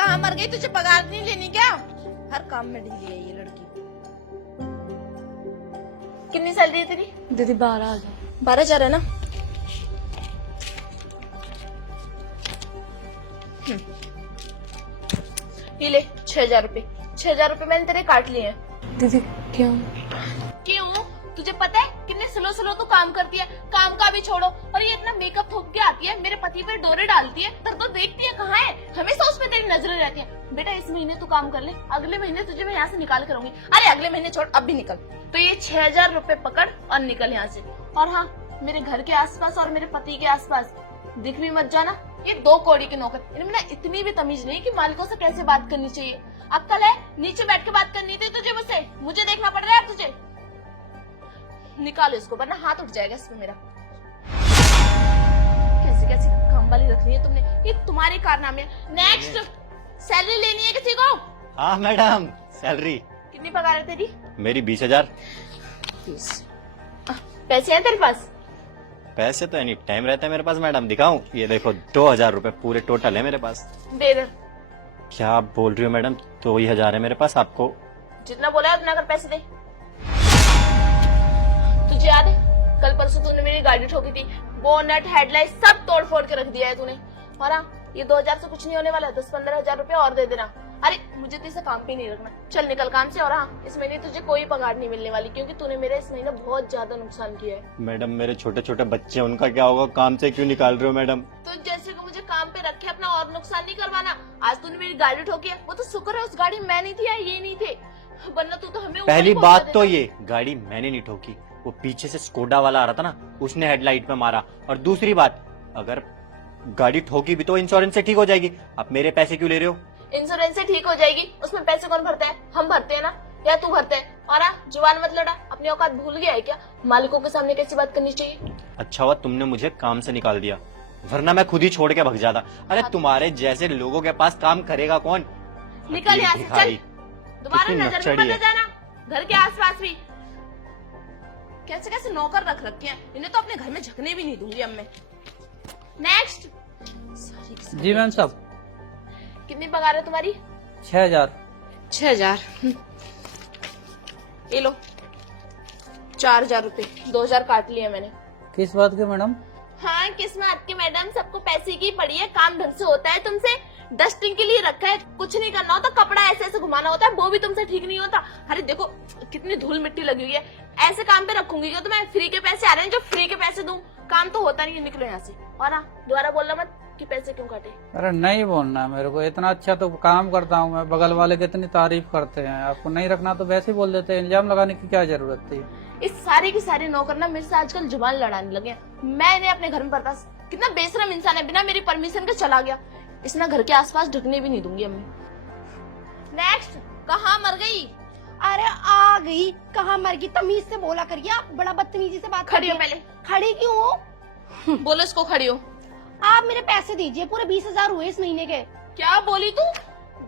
कहाँ मर गई, तुझे पगार नहीं लेनी क्या? हर काम में ढीली है ये लड़की। कितनी सैलरी है तेरी? दीदी 12,000। 12,000 है ना? ये ले 6,000 रुपए। 6,000 रुपए मैंने तेरे काट लिए हैं। दीदी क्यों? क्यों? तुझे पता है कितने स्लो स्लो तू काम करती है? काम का भी छोड़ो, और ये इतना मेकअप थोप के आती है, मेरे पति पे डोरे डालती है, तो देखती है कहाँ है, हमेशा उस पे तेरी नजरें रहती है। बेटा इस महीने तू काम कर ले, अगले महीने तुझे मैं यहाँ से निकाल कर आऊंगी। अरे अगले महीने छोड़, अब भी निकल। तो ये 6,000 रुपए पकड़ और निकल यहाँ से। और हाँ, मेरे घर के आसपास और मेरे पति के आसपास दिख भी मत जाना। ये 2 कौड़ी के नौकर, इनमें ना इतनी भी तमीज नहीं कि मालिकों से कैसे बात करनी चाहिए। अक्ल है? नीचे बैठ के बात करनी थी तुझे मुझसे, मुझे देखना पड़ रहा है तुझे। निकालो इसको वरना हाथ उठ जाएगा इसमें मेरा। कैसे कैसे काम वाली रखनी है तुमने, ये तुम्हारे कारनामे। नेक्स्ट, सैलरी लेनी है किसी को? हाँ मैडम, सैलरी कितनी पगार है तेरी? मेरी 20,000। 20। पैसे हैं तेरे पास? पैसे तो एनी टाइम रहता है मेरे पास मैडम, दिखाऊं? ये देखो 2,000 रुपए पूरे टोटल है मेरे पास। दे दे। क्या आप बोल रही हो मैडम? 2,000 है मेरे पास। आपको जितना बोला है उतना कर पैसे दे। तुझे याद है कल परसों तूने मेरी गाड़ी ठोकी थी, बोनट हेडलाइट सब तोड़ फोड़ के रख दिया है तूने। और हाँ, ये 2,000 से कुछ नहीं होने वाला, 10-15,000 रुपए और दे देना। अरे मुझे तो इसे काम पे नहीं रखना, चल निकल काम से। और हाँ, इस महीने तुझे कोई पगार नहीं मिलने वाली, क्योंकि तूने मेरे इस महीने बहुत ज्यादा नुकसान किया है। मैडम मेरे छोटे छोटे बच्चे, उनका क्या होगा? काम से क्यों निकाल रहे हो मैडम? तो जैसे को मुझे काम पे रखे अपना और नुकसान नहीं करवाना। आज तूने मेरी गाड़ी ठोकी है, वो तो शुक्र है उस गाड़ी में मैं नहीं थी या ये नहीं थे, वरना तू तो हमें पहली बात तो ये गाड़ी मैंने नहीं ठोकी, वो पीछे से स्कोडा वाला आ रहा था ना, उसने हेडलाइट पे मारा। और दूसरी बात, अगर गाड़ी ठोकी भी तो इंश्योरेंस से ठीक हो जाएगी। आप मेरे पैसे क्यों ले रहे हो? इंश्योरेंस से ठीक हो जाएगी, उसमें पैसे कौन भरता है? हम भरते हैं ना, या तू भरता है? और जुबान मत लड़ा, अपनी औकात भूल गया है क्या? मालिकों के सामने कैसी बात करनी चाहिए? अच्छा हुआ तुमने मुझे काम से निकाल दिया, वरना मैं खुद ही छोड़ के भग जाता। अरे तुम्हारे जैसे लोगों के पास काम करेगा कौन? निकल यहाँ से, चल। दोबारा कितनी नजर में नक्सड़ी मत है। जाना, घर के आसपास भी। कैसे कैसे नौकर रख रखे हैं, इन्हें तो अपने घर में झकने भी नहीं दूंगी अब मैं। नेक्स्ट। जी मैम साहब। कितनी पगार है तुम्हारी? 6,000। 6,000। ये लो 4,000 रुपए, 2,000 काट लिए मैंने। किस बात के मैडम? हाँ, किस्मत की मैडम, सबको पैसे की पड़ी है, काम ढंग से होता है। तुमसे डस्टिंग के लिए रखा है, कुछ नहीं करना होता, कपड़ा ऐसे ऐसे घुमाना होता है, वो भी तुमसे ठीक नहीं होता। अरे देखो कितनी धूल मिट्टी लगी हुई है, ऐसे काम पे रखूंगी क्या? तो मैं फ्री के पैसे आ रहे हैं, जो फ्री के पैसे दूं? काम तो होता नहीं है, निकलो यहाँ से। और हाँ, दोबारा बोलना मत कि पैसे क्यों काटे। अरे नहीं बोलना मेरे को, इतना अच्छा तो काम करता हूँ मैं, बगल वाले कितनी तारीफ करते हैं। आपको नहीं रखना तो वैसे ही बोल देते हैं, इल्जाम लगाने की क्या जरूरत थी? इस सारे की सारे नौकर ना मेरे से आजकल जुबान लड़ाने लगे हैं। मैं इन्हें अपने घर में बर्दाश्त, कितना बेशरम इंसान है, बिना मेरी परमिशन के चला गया। इस ना घर के आसपास ढकने भी नहीं दूंगी अब मैं। नेक्स्ट। कहाँ मर गई? अरे आ गई, कहाँ मर गई? तमीज से बोला करिए, आप बड़ा बदतमीजी से बात खड़ी हो कर रही पहले। हैं। खड़ी क्यों हो? बोलो इसको खड़ी हो। आप मेरे पैसे दीजिए, पूरे 20,000 हुए इस महीने के। क्या बोली तू?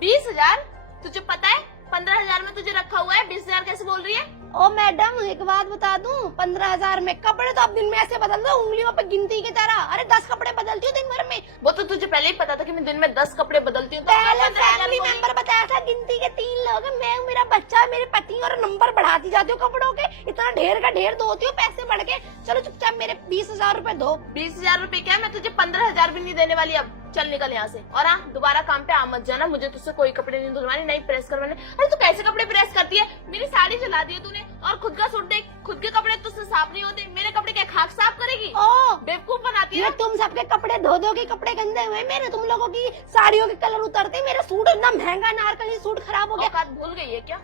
20,000? तुझे पता है 15,000 में तुझे रखा हुआ है, 20,000 कैसे बोल रही है? ओ मैडम एक बात बता दूं, 15,000 में कपड़े तो आप दिन में ऐसे बदल दो उंगलियों पे गिनती की तरह। अरे 10 कपड़े बदलती हूँ दिन भर में। वो तो तुझे पहले ही पता था कि मैं दिन में 10 कपड़े बदलती हूँ। तो पहले फैमिली मेंबर बताया था, गिनती के 3 लोग हैं, मैं, मेरा बच्चा, मेरे पति, और नंबर बढ़ाती जाती हूँ कपड़ों के। इतना ढेर का ढेर धोती हूँ, पैसे बढ़ के। चलो चुपचाप मेरे 20,000 रुपए दो। 20,000 रुपए क्या, मैं तुझे 15,000 भी नहीं देने वाली अब। चल निकल यहाँ से। और हाँ, दोबारा काम पे आ मत जाना, मुझे तुझसे कोई कपड़े नहीं धुलवाने, नहीं प्रेस करवाने। अरे तू कैसे कपड़े प्रेस करती है? मेरी साड़ी जला दी है तूने, और खुद का सूट देख, खुद के कपड़े तुझसे साफ नहीं होते, मेरे कपड़े क्या खाक साफ करेगी? ओ बेवकूफ बनाती है ये ना? तुम सबके कपड़े धो दो के कपड़े गंदे हुए, मेरे तुम लोगों की साड़ियों के कलर उतरते, मेरा सूट इतना महंगा नारकली सूट खराब हो गया। औकात भूल गई है क्या?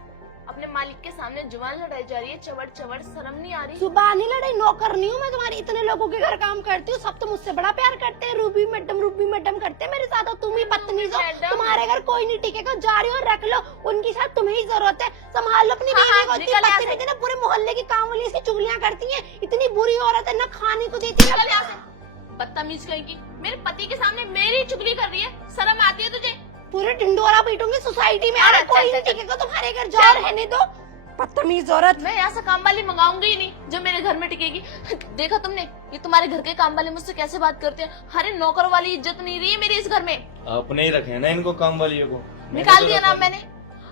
अपने मालिक के सामने जुबान लड़ाई जा रही है, चवड़ चवड़, शर्म नहीं आ रही? सुबह नहीं लड़ाई, नौकर नहीं हूँ मैं तुम्हारी, इतने लोगों के घर काम करती हूँ, सब तो मुझसे बड़ा प्यार करते हैं, रूबी मैडम करते हैं मेरे साथ, और तुम ही बदतमीज हो। मैडम। तुम्हारे घर कोई नहीं टिकेगा, जा रही हो रख लो, उनकी साथ तुम्हें ही जरूरत है, संभाल लो अपनी हाँ, बीवी को। निकल यहाँ से। बदतमीज है ना, पूरे मोहल्ले की काम वाली इसकी चुगलियां करती है, इतनी बुरी औरत है, न खाने को देती निकल है। यहाँ से, बदतमीज कहेगी। मेरे पति के सामने मेरी चुगली कर रही है, शर्म आती है तुझे? पूरे टिंडोरा पीटूंगी सोसाइटी में, अरे अरे कोई चल, नहीं चल, टिकेगा तुम्हारे घर, जा रहने दो बदतमीज औरत। मैं यहाँ से काम वाली मंगाऊंगी ही नहीं जो मेरे घर में टिकेगी। देखा तुमने, ये तुम्हारे घर के काम वाले मुझसे कैसे बात करते हैं? अरे नौकर वाली इज्जत नहीं रही है मेरी इस घर में। आपने ही रखे हैं ना इनको काम वालियों को। निकाल दिया ना मैंने।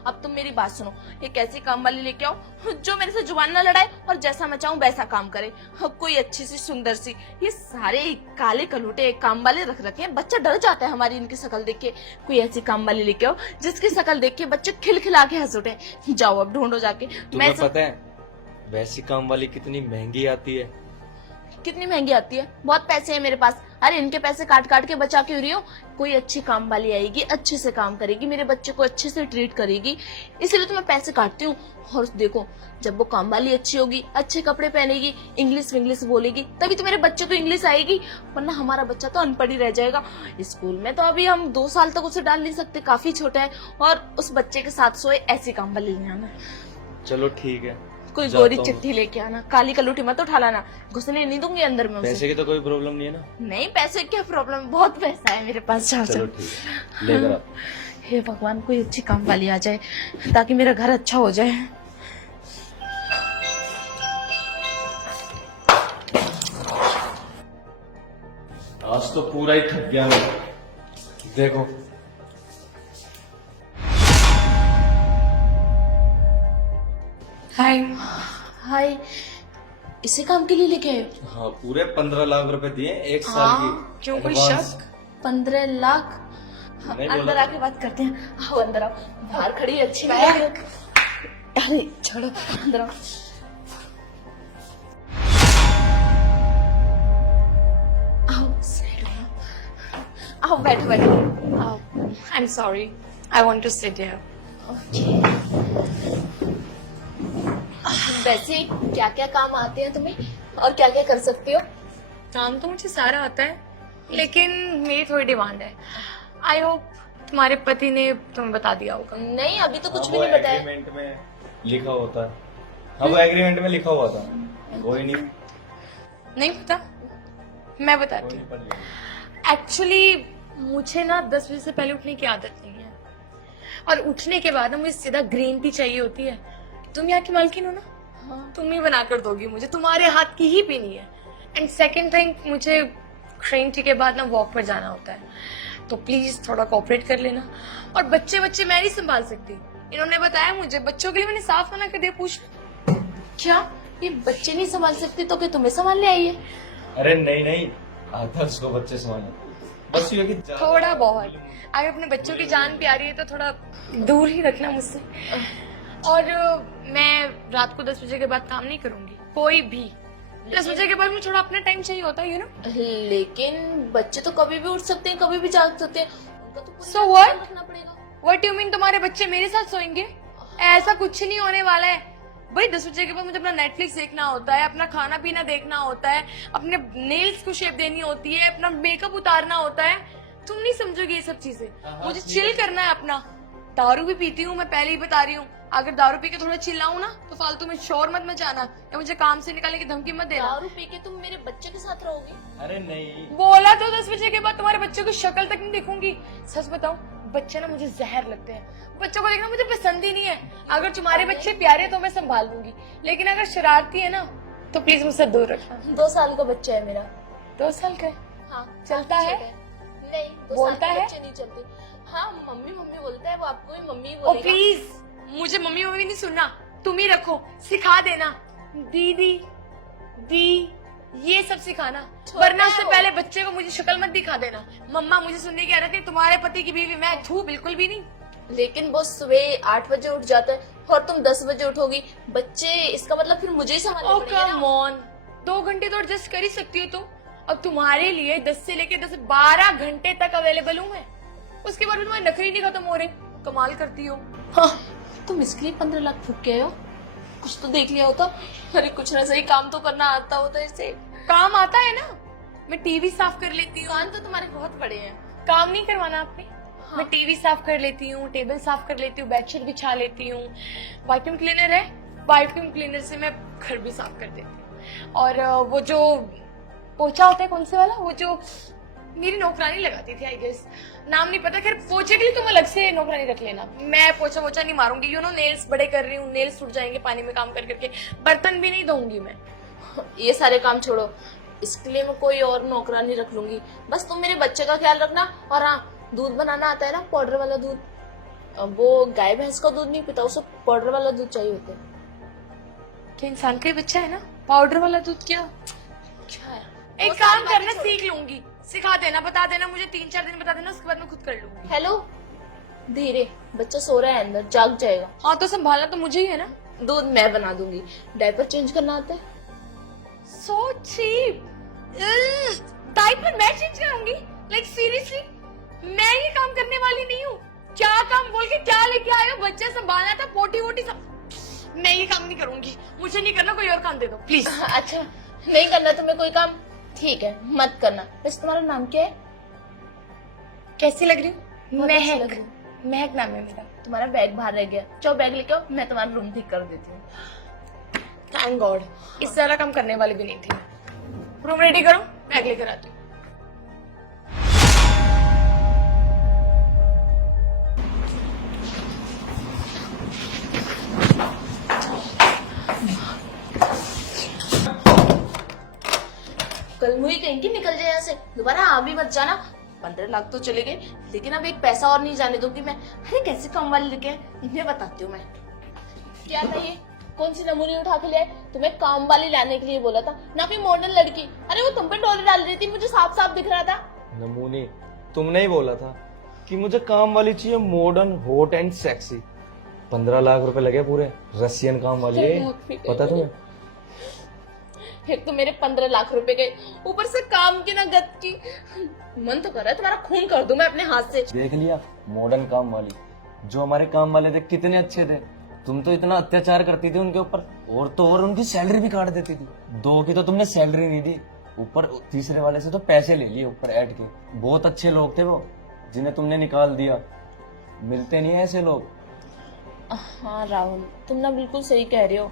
अब तुम मेरी बात सुनो, एक ऐसी काम वाली लेके आओ जो मेरे से जुबान ना लड़ाए और जैसा मैं चाहूँ वैसा काम करे। अब कोई अच्छी सी सुंदर सी, ये सारे काले कलूटे काम वाले रख रखे हैं, बच्चा डर जाता है हमारी इनकी शक्ल देख के। कोई ऐसी काम वाली लेके आओ जिसकी शक्ल देख के बच्चे खिलखिला के हंस उठे। जाओ अब ढूंढो जाके। तुम्हें पता है वैसी काम वाली कितनी महंगी आती है? कितनी महंगी आती है? बहुत पैसे हैं मेरे पास। अरे इनके पैसे काट काट के बचा क्यों रही हो? कोई अच्छी काम वाली आएगी, अच्छे से काम करेगी, मेरे बच्चे को अच्छे से ट्रीट करेगी, इसलिए तो मैं पैसे काटती हूँ। और देखो जब वो काम वाली अच्छी होगी, अच्छे कपड़े पहनेगी, इंग्लिश विंग्लिश बोलेगी, तभी तो मेरे बच्चे को इंग्लिश आएगी, वरना हमारा बच्चा तो अनपढ़ ही रह जाएगा। स्कूल में तो अभी हम 2 साल तक उसे डाल नहीं सकते, काफी छोटा है, और उस बच्चे के साथ सोए ऐसी काम वाली ले आना। चलो ठीक है, कोई जाता गोरी हूँ। चिट्ठी लेके आना, काली कलूटी मत उठा लाना, घुसने नहीं दूंगी अंदर में उसे। पैसे की तो कोई प्रॉब्लम नहीं है ना? नहीं पैसे क्या प्रॉब्लम, बहुत पैसा है मेरे पास। जाओ चलो जाओ। ठीक है, लेकर आओ। हे भगवान कोई अच्छी काम वाली आ जाए ताकि मेरा घर अच्छा हो जाए। आज तो पूरा ही थक गया मैं। देखो हाय हाय, इसे काम के लिए लेके आए हो? हाँ, पूरे 15 लाख रुपए दिए 1 साल हाँ, की। क्यों कोई एडवांस। शक? 15 लाख? हाँ, नहीं बोला अंदर तो। आके बात करते हैं। आओ अंदर आओ, बाहर खड़ी अच्छी नहीं लग रही। अरे छोड़ो, अंदर आओ। आओ साइड में आओ। आओ बैठो बैठो आओ। I'm sorry. I want to sit here. वैसे क्या क्या काम आते हैं तुम्हें और क्या क्या कर सकती हो? काम तो मुझे सारा आता है, लेकिन मेरी थोड़ी डिमांड है। आई होप तुम्हारे पति ने तुम्हें बता दिया होगा। नहीं अभी तो कुछ हाँ, भी वो नहीं बताया। एग्रीमेंट में लिखा होता है। हाँ, वो एग्रीमेंट में लिखा हुआ था। कोई नहीं, नहीं पता? मैं कोई बताती नहीं हूँ। पढ़ लिया। एक्चुअली मुझे ना 10 बजे से पहले उठने की आदत नहीं है, और उठने के बाद ना मुझे सीधा ग्रीन टी चाहिए होती है। तुम यहाँ की मालकिन हो ना? हाँ। तुम ही बना कर दोगी मुझे, तुम्हारे हाथ की ही पीनी है। एंड सेकेंड थिंग, मुझे ग्रीन टी के बाद ना वॉक पर जाना होता है, तो प्लीज थोड़ा कोऑपरेट कर लेना। और बच्चे मैं नहीं संभाल सकती, इन्होंने बताया मुझे। बच्चों के लिए मैंने साफ मना कर दिया। पूछ क्या ये बच्चे नहीं संभाल सकते तो क्या तुम्हें संभालने आई है? अरे नहीं नहीं, आदर्श को बच्चे संभालना बस ये है कि ज्यादा- थोड़ा बहुत, अगर अपने बच्चों की जान प्यारी है तो थोड़ा दूर ही रखना मुझसे। और मैं रात को 10 बजे के बाद काम नहीं करूंगी, कोई भी। 10 बजे के बाद मुझे थोड़ा अपना टाइम चाहिए होता है, यू नो। लेकिन बच्चे तो कभी भी उठ सकते हैं, कभी भी जाग सकते हैं, उनका तो पूरी So रात what? ध्यान रखना पड़ेगा। व्हाट यू मीन तुम्हारे बच्चे मेरे साथ सोएंगे? ऐसा कुछ नहीं होने वाला है भाई। 10 बजे के बाद मुझे अपना नेटफ्लिक्स देखना होता है, अपना खाना पीना देखना होता है, अपने नेल्स को शेप देनी होती है, अपना मेकअप उतारना होता है। तुम नहीं समझोगे ये सब चीजें। मुझे चिल करना है अपना। दारू भी पीती हूँ, मैं पहले ही बता रही हूँ। अगर दारू पी के थोड़ा चिल्लाऊं ना तो फालतू में शोर मत मचाना, या मुझे काम से निकालने की धमकी मत देना। दारू पी के तुम मेरे बच्चे के साथ रहोगी? अरे नहीं, बोला तो 10 बजे के बाद तुम्हारे बच्चों की शक्ल तक नहीं देखूंगी। सच बताऊं, बच्चे ना मुझे जहर लगते हैं। बच्चों को देखना मुझे पसंद ही नहीं है। अगर तुम्हारे बच्चे प्यारे तो मैं संभाल लूंगी, लेकिन अगर शरारती है ना तो प्लीज मुझसे दूर रखना। 2 साल का बच्चा है मेरा। 2 साल का है? हाँ, चलता काफी है? छोटा नहीं, 2 साल बोलता के है? बच्चे नहीं चलते। हाँ मम्मी मम्मी बोलता है, वो आपको भी मम्मी ओ बोलेगा। प्लीज, मुझे मम्मी मम्मी नहीं सुनना, तुम ही रखो। सिखा देना दीदी दी, ये सब सिखाना, वरना उससे हो। पहले बच्चे को मुझे शक्ल मत दिखा देना। मम्मा मुझे सुनने की आदत है, तुम्हारे पति की बीवी मैं थू बिल्कुल भी नहीं। लेकिन वो सुबह 8 बजे उठ जाता है और तुम 10 बजे उठोगी। बच्चे, इसका मतलब फिर मुझे ही संभालना ओ पड़ेगा कम ना। ऑन, 2 घंटे तो एडजस्ट कर ही सकती हो तुम। अब तुम्हारे लिए 10 से लेके 10 12 घंटे तक अवेलेबल हूँ मैं। उसके बाद भी तुम्हारे नखरे नहीं खत्म हो रहे। कमाल करती हो। हाँ, तुम इसके लिए 15 लाख फूक के आए हो? कुछ तो देख लिया होता। अरे कुछ ना सही काम तो करना आता होता इसे। काम आता है ना, मैं टीवी साफ कर लेती हूँ। कान तो तुम्हारे बहुत बड़े हैं। काम नहीं करवाना आपने? मैं टीवी साफ कर लेती हूँ, टेबल साफ कर लेती हूँ, बेडशीट बिछा लेती हूँ। वैक्यूम क्लीनर है, वैक्यूम क्लीनर से मैं घर भी साफ कर देती हूँ। और वो जो पोछा होता है, कौन से वाला, वो जो मेरी नौकरानी लगाती थी, आई गेस नाम नहीं पता। खैर पोछे के लिए तुम अलग से नौकरानी रख लेना, मैं पोछा वोछा नहीं मारूंगी। यू नो, नेल्स बड़े कर रही हूँ, नेल्स टूट जाएंगे पानी में काम कर करके। बर्तन भी नहीं धोऊंगी मैं। ये सारे काम छोड़ो, इसके लिए मैं कोई और नौकरानी रख लूंगी। बस तुम मेरे बच्चे का ख्याल रखना। और हाँ, दूध बनाना आता है ना, पाउडर वाला दूध? अब वो गाय भैंस का दूध नहीं पीता, उसे पाउडर वाला दूध चाहिए होता है। क्या इंसान का ही बच्चा है ना, पाउडर वाला दूध क्या? क्या है? एक वो काम सारी करना, बातें सीख लूंगी, सिखा देना, बता देना मुझे, 3-4 दिन बता देना, उसके बाद मैं खुद कर लूंगी। हेलो, धीरे, बच्चा सो रहा है अंदर, जाग जाएगा। हाँ तो संभालना तो मुझे ही है ना। दूध मैं बना दूंगी। डायपर चेंज करना आता है? So cheap. डायपर मैं चेंज कराऊंगी? लाइक सीरियसली, मैं ये काम करने वाली नहीं हूँ। क्या काम बोल के क्या लेके आए हो? बच्चा संभालना था, पोटी वोटी सब। मैं ये काम नहीं करूंगी, मुझे नहीं करना, कोई और काम दे दो प्लीज। अच्छा, नहीं करना तुम्हें कोई काम? ठीक है, मत करना। वैसे तुम्हारा नाम क्या है? कैसी लग रही हूँ? बहुत अच्छी लग महक। रही हो। महक नाम है मेरा। तुम्हारा बैग बाहर रह गया, चलो बैग लेके आओ, मैं तुम्हारा रूम ठीक कर देती हूँ। थैंक गॉड, इससे ज्यादा काम करने वाली भी नहीं थी। रूम रेडी करो, बैग लेकर आती हूँ। कल मुझे कहीं की निकल जाए यहाँ से, दोबारा आ भी मत जाना। 15 लाख तो चले गए, लेकिन अब एक पैसा और नहीं जाने दूंगी मैं। अरे कैसे काम वाले लेके आए, इन्हें बताती हूँ मैं। क्या था ये? कौन सी नमूने उठा के ले आए? तुम्हें काम वाली लाने के लिए बोला था ना, कोई मॉडर्न लड़की। अरे वो तुम पे डोले डाल रही थी, मुझे साफ साफ दिख रहा था। नमूने तुमने ही बोला था कि मुझे काम वाली चाहिए, modern, hot and sexy. 15 lakh रुपए लगे पूरे, रशियन काम वाली है, पता तुम्हें? एक तो मेरे 15 लाख रुपए गए, ऊपर से काम की ना गत की। मन तो कर रहा है तुम्हारा खून कर दूं मैं अपने हाथ से। देख लिया, मॉडर्न काम वाली। जो हमारे काम वाले थे कितने अच्छे थे, तुम तो इतना अत्याचार करती थी उनके ऊपर, और तो और उनकी सैलरी भी काट देती थी। 2 की तो तुमने सैलरी नहीं दी, ऊपर तीसरे वाले से तो पैसे ले लिए ऊपर ऐड के। बहुत अच्छे लोग थे वो, जिन्हें तुमने निकाल दिया। मिलते नहीं है ऐसे लोग। हाँ राहुल, तुम ना बिल्कुल सही कह रहे हो।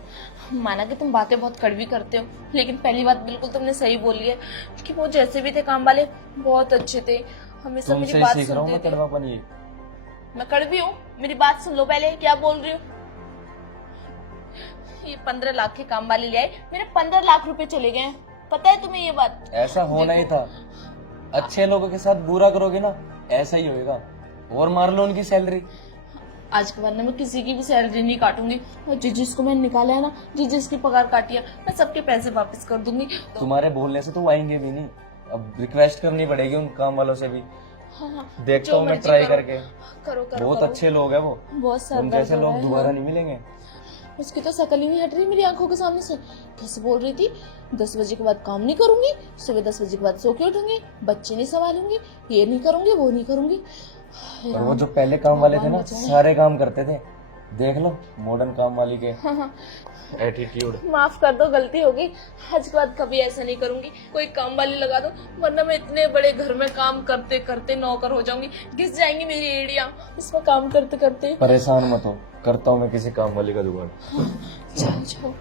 माना कि तुम बातें बहुत कड़वी करते हो, लेकिन पहली बात बिल्कुल तुमने सही बोली है कि वो जैसे भी थे काम वाले बहुत अच्छे थे, हमेशा मेरी तुमसे बात सीख रहा हूँ मैं सुनते थे। कड़वापन ये। मैं कड़वी हूँ? मेरी बात सुन लो पहले, क्या बोल रही हूँ। ये 15 लाख के काम वाले ले आए, मेरे 15 लाख रुपए चले गए। पता है तुम्हें ये बात? ऐसा होना ही था। अच्छे लोगों के साथ बुरा करोगे ना, ऐसा ही होएगा। और मार लो उनकी सैलरी। आज के बाद में किसी की भी सैलरी नहीं काटूंगी, और जिसको मैंने निकाला है ना, जिसकी पगार काटी है, मैं सबके पैसे वापस कर दूंगी। तुम्हारे बोलने से तो वो आएंगे भी नहीं, अब रिक्वेस्ट करनी पड़ेगी उन काम वालों से भी। हाँ, देखता जो हूँ मैं मर्जी ट्राई करो। करके। करो करो बहुत करो। अच्छे लोग हैं वो, बहुत सर उन दर्द जैसे हो रहा लोग है। दोबारा नहीं मिलेंगे। उसकी तो शकल ही नहीं हट रही मेरी आंखों के सामने से। कैसे बोल रही थी, 10 बजे के बाद काम नहीं करूंगी, सुबह 10 बजे के बाद सो के उठूंगी, बच्चे नहीं संभालूंगी, ये नहीं करूंगी, वो नहीं करूंगी। और वो जो पहले काम वाले थे ना, सारे काम करते थे। देख लो मॉडर्न काम वाली के एटीट्यूड। माफ कर दो, गलती होगी, आज के बाद कभी ऐसा नहीं करूंगी। कोई काम वाली लगा दो, वरना मैं इतने बड़े घर में काम करते करते नौकर हो जाऊंगी, घिस जाएंगी मेरी एड़ियां इसमें काम करते करते। परेशान मत हो, करता हूँ मैं किसी काम वाली का जुगाड़। जाओ जाओ।